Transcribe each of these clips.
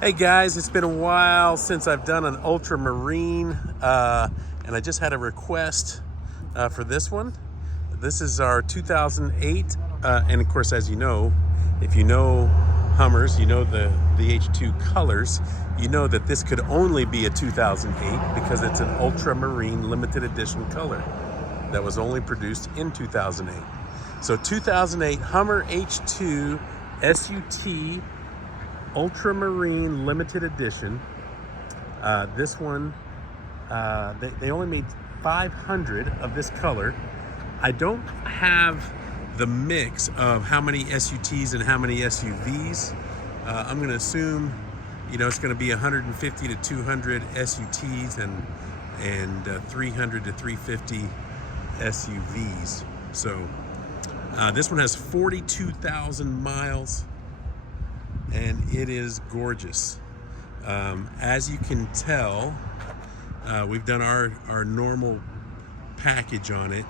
Hey guys, it's been a while since I've done an UltraMarine, and I just had a request for this one. This is our 2008, and of course, as you know, if you know Hummers, you know the H2 colors, you know that this could only be a 2008 because it's an UltraMarine limited edition color that was only produced in 2008. So 2008 Hummer H2 SUT UltraMarine limited edition. This one, they only made 500 of this color. I don't have the mix of how many SUTs and how many SUVs. I'm going to assume, it's going to be 150 to 200 SUTs and 300 to 350 SUVs. So this one has 42,000 miles. And it is gorgeous. As you can tell, we've done our normal package on it,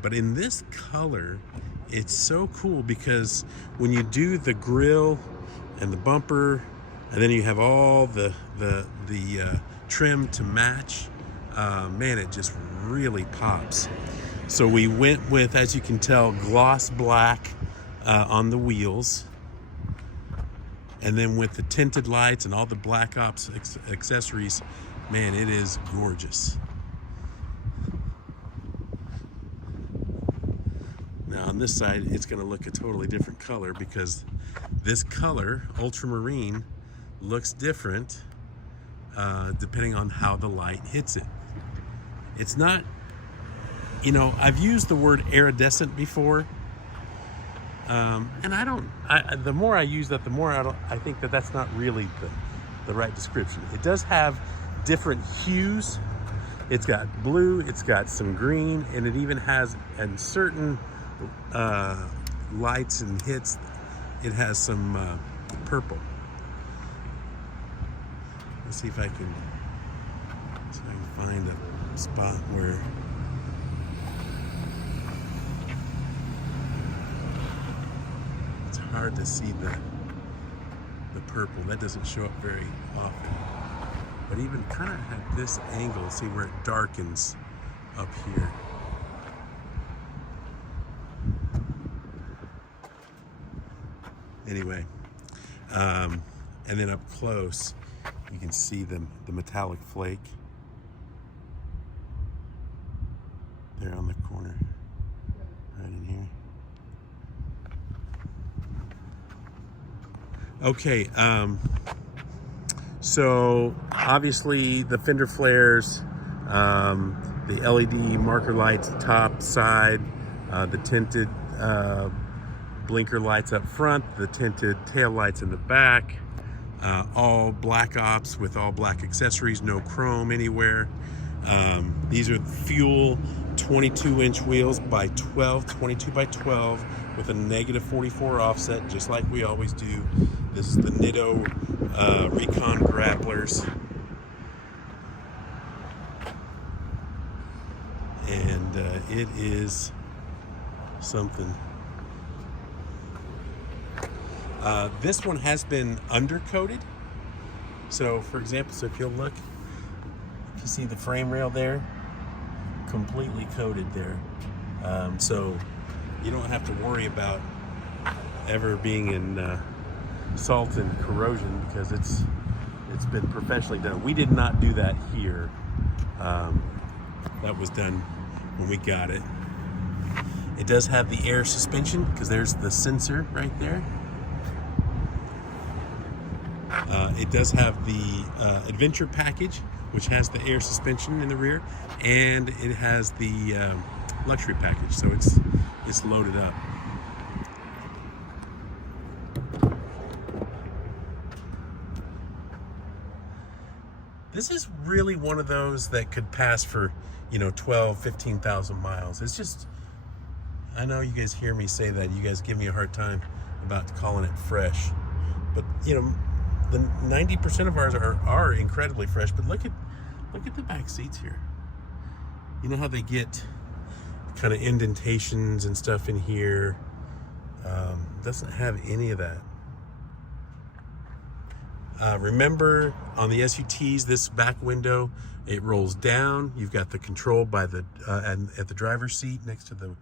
but in this color, it's so cool because when you do the grille and the bumper, and then you have all the trim to match, man, it just really pops. So we went with, as you can tell, gloss black on the wheels. And then with the tinted lights and all the Black Ops accessories, man, it is gorgeous. Now on this side, it's gonna look a totally different color because this color, UltraMarine, looks different depending on how the light hits it. It's not, I've used the word iridescent before. And the more I use that, the more I think that that's not really the right description. It does have different hues. It's got blue, it's got some green, and it even has, in certain lights and hits, it has some purple. Let's see if I can find a spot where hard to see the purple. That doesn't show up very often. But even kind of at this angle, see where it darkens up here. Anyway, and then up close, you can see the metallic flake there on the corner, right in here. Okay, so obviously the fender flares, the LED marker lights top, side, the tinted blinker lights up front, the tinted tail lights in the back, all Black Ops with all black accessories, no chrome anywhere. These are fuel 22-inch wheels by 22 by 12 with a -44 offset, just like we always do. This is the Nitto Recon grapplers. And it is something. This one has been undercoated. So for example, if you'll look, if you see the frame rail there, completely coated there. So you don't have to worry about ever being in salt and corrosion because it's been professionally done. We did not do that here. That was done when we got it. It does have the air suspension because there's the sensor right there. It does have the adventure package, which has the air suspension in the rear, and it has the luxury package, so it's loaded up. This is really one of those that could pass for 12, 15,000 miles. It's just, I know you guys hear me say that, you guys give me a hard time about calling it fresh, but the 90% of ours are incredibly fresh. But look at the back seats here. You know how they get kind of indentations and stuff in here? Doesn't have any of that. Remember, on the SUTs, this back window, it rolls down. You've got the control by the at the driver's seat next to the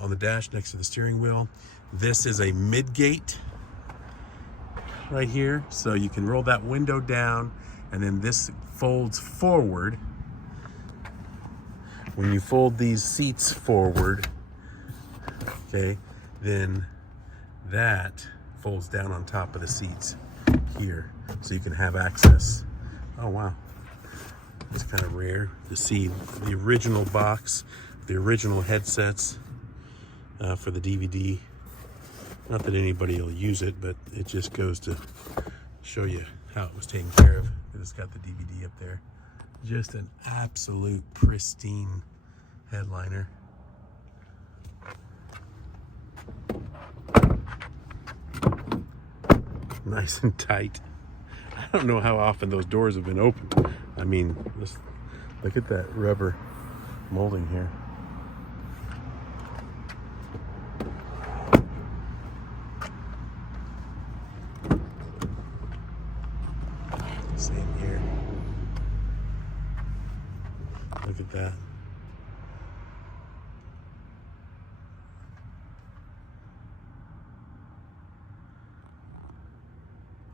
on the dash next to the steering wheel. This is a mid-gate right here, so you can roll that window down, and then this folds forward. When you fold these seats forward, okay, then that folds down on top of the seats here, so you can have access. Oh wow, it's kind of rare to see the original box, the original headsets for the DVD. Not that anybody will use it, but it just goes to show you how it was taken care of. It's got the DVD up there. Just an absolute pristine headliner. Nice and tight. I don't know how often those doors have been opened. I mean, just look at that rubber molding here. Same here. Look at that.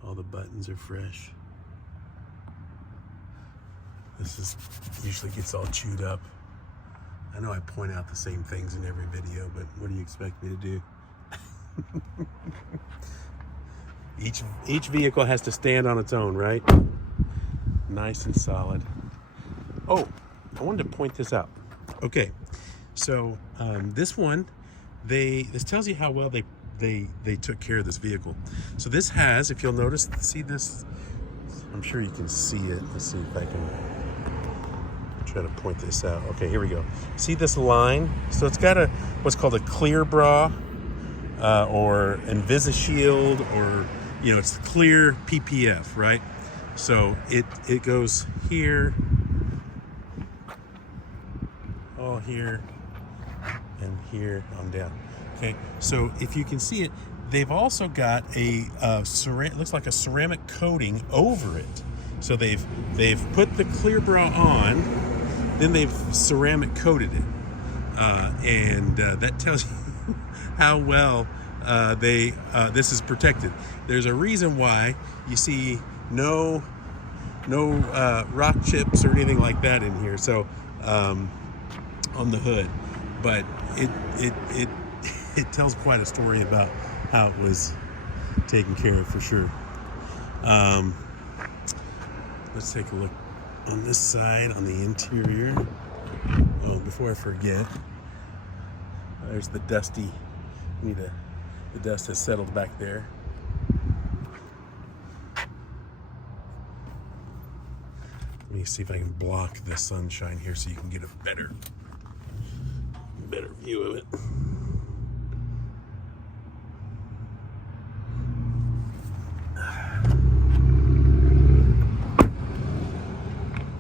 All the buttons are fresh. This is usually gets all chewed up. I know I point out the same things in every video, but what do you expect me to do? Each vehicle has to stand on its own, right? Nice and solid. Oh, I wanted to point this out. Okay, so this one, this tells you how well they took care of this vehicle. So this has, if you'll notice, see this, I'm sure you can see it. Let's see if I can try to point this out. Okay, here we go. See this line? So it's got what's called a clear bra or Invisishield, or it's clear PPF, right? So it goes here, all here, and here on down. Okay, so if you can see it, they've also got a looks like a ceramic coating over it. So they've put the clear bra on, then they've ceramic coated it, and that tells you how well this is protected. There's a reason why you see no rock chips or anything like that in here. So on the hood, but it tells quite a story about how it was taken care of, for sure. Let's take a look on this side, on the interior. Oh, before I forget, there's the dusty, the dust has settled back there. Let me see if I can block the sunshine here so you can get a better view of it.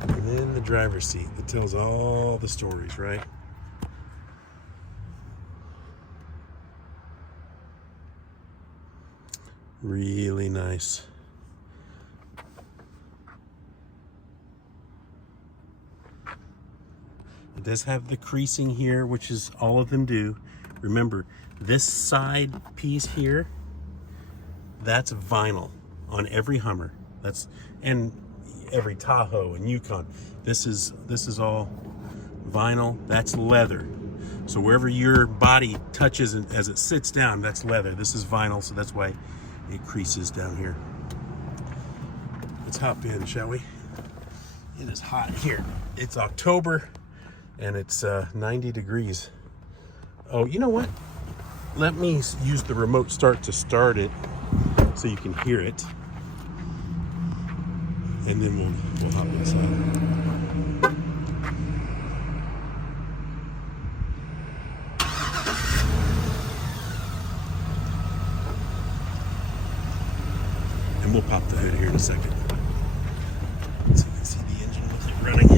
And then the driver's seat that tells all the stories, right? Really nice. It does have the creasing here, which is all of them do. Remember, this side piece here, that's vinyl on every Hummer. And every Tahoe and Yukon. This is all vinyl. That's leather. So wherever your body touches as it sits down, that's leather. This is vinyl, so that's why it creases down here. Let's hop in, shall we? It is hot here. It's October and it's 90 degrees. Oh, you know what? Let me use the remote start to start it so you can hear it. And then we'll hop inside. And we'll pop the hood here in a second. So you can see the engine with it running.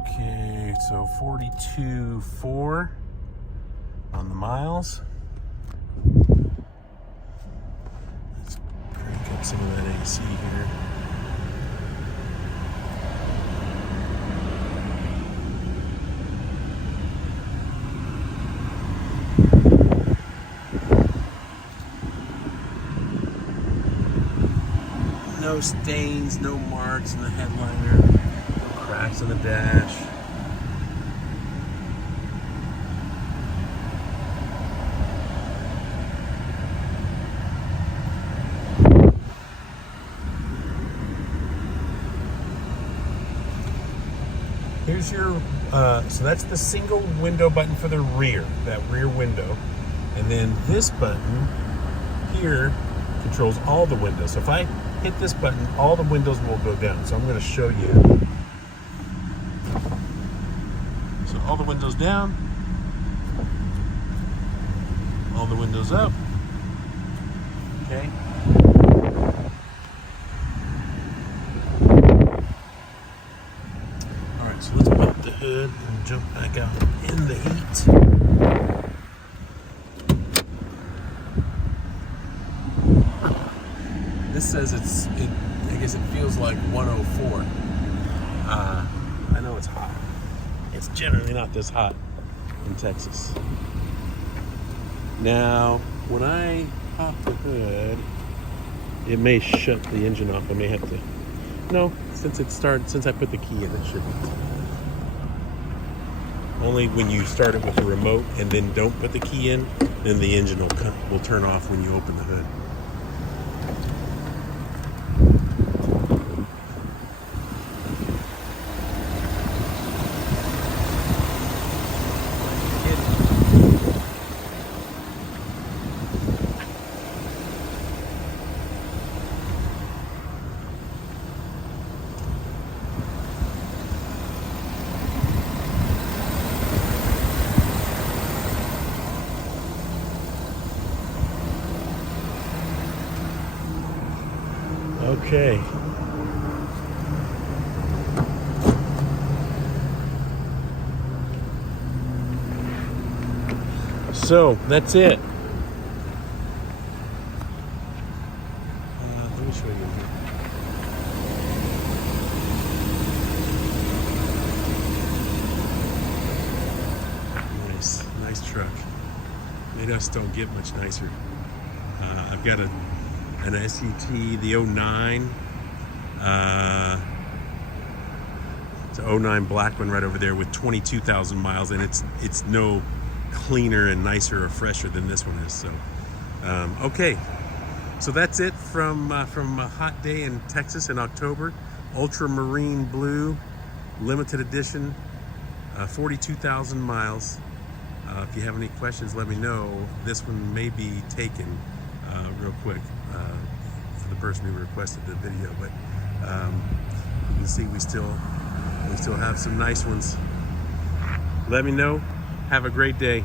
Okay. Okay, so 42.4 on the miles. Let's crank up some of that AC here. No stains, no marks in the headliner, no cracks in the dash. Here's your, so that's the single window button for the rear, that rear window. And then this button here controls all the windows. So if I hit this button, all the windows will go down. So I'm going to show you. So all the windows down, all the windows up. Okay. All right, so let's pop the hood and jump back out in the heat. This says I guess it feels like 104. I know it's hot. It's generally not this hot in Texas. Now, when I pop the hood, it may shut the engine off. I may have to, no, since I put the key in, it shouldn't. Only when you start it with the remote and then don't put the key in, then the engine will turn off when you open the hood. Okay. So that's it. Let me show you. Nice truck. They just don't get much nicer. I've got an SUT, the 09. It's an 09 black one right over there with 22,000 miles, and it's no cleaner and nicer or fresher than this one is. So, okay. So that's it from a hot day in Texas in October. UltraMarine blue, limited edition, 42,000 miles. If you have any questions, let me know. This one may be taken real quick for the person who requested the video, but you can see we still have some nice ones. Let me know. Have a great day.